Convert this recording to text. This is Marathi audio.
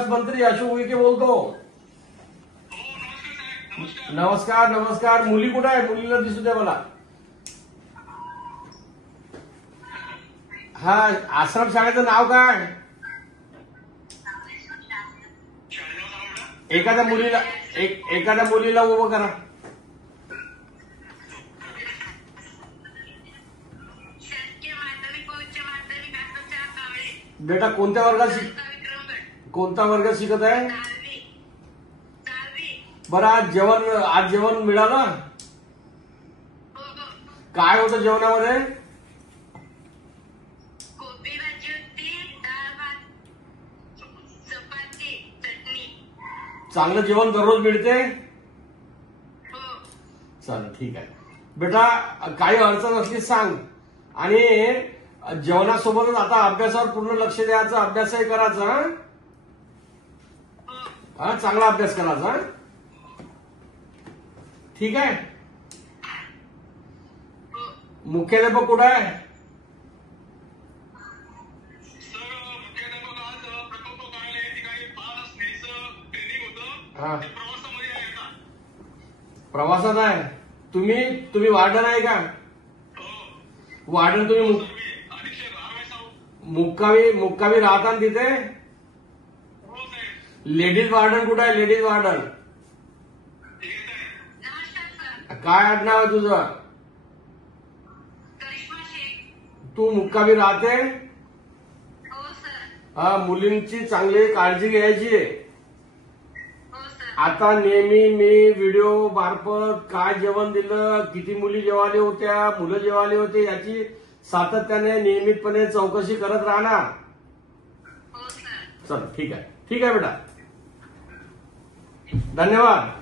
मंत्री अशोक उईके बोलतो। नमस्कार नमस्कार। मुली कुठे आहे? मुलीला दिसू द्या मला। हा, आश्रम शाळेचं नाव काय? एखाद्या मुलीला उभं करा। बेटा कोणत्या वर्गात शिकत आहे? बरं, आज जेवण मिळालं? काय होतं जेवणामध्ये? कोबी भाजी होती, डाळ भात, चपाती, चटणी। चांगलं जेवण दररोज मिळते? हो। चालेल, ठीक आहे बेटा। काही अडचण असली सांग। आणि जेवणासोबतच आता अभ्यासावर पूर्ण लक्ष द्यायचं, अभ्यासही करायचा। हा, चांगला अभ्यास करायचा। ठीक आहे। मुख्याध्यापक कुठे आहे? हा, प्रवासात आहे। तुम्ही वार्डन आहे का? वार्डन तुम्ही मुक्कामी राहता ना तिथे? लेडीज वार्डन कुठे आहे? लेडीज वार्डन काय आडनाव आहे तुझं? तू मुक्कामी राहते? हा, मुलींची चांगली काळजी घ्यायची। आता नेहमी मी व्हिडिओ मार्फत काय जेवण दिलं, किती मुली जेवाले होत्या, मुलं जेवाले होते, याची सातत्याने नियमितपणे चौकशी करत राहणार। चल, ठीक आहे बेटा, धन्यवाद।